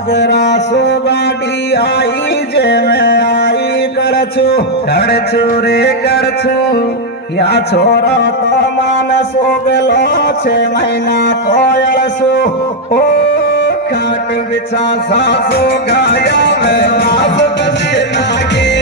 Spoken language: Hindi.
हाजरा सो गाड़ी आई जे मैं आई करछु करछु रे करछु या छोरो तो मानसो गेलो 6 महीना कोयलसु ओ खाट बिछा सासो गाया में लाज कसे लागे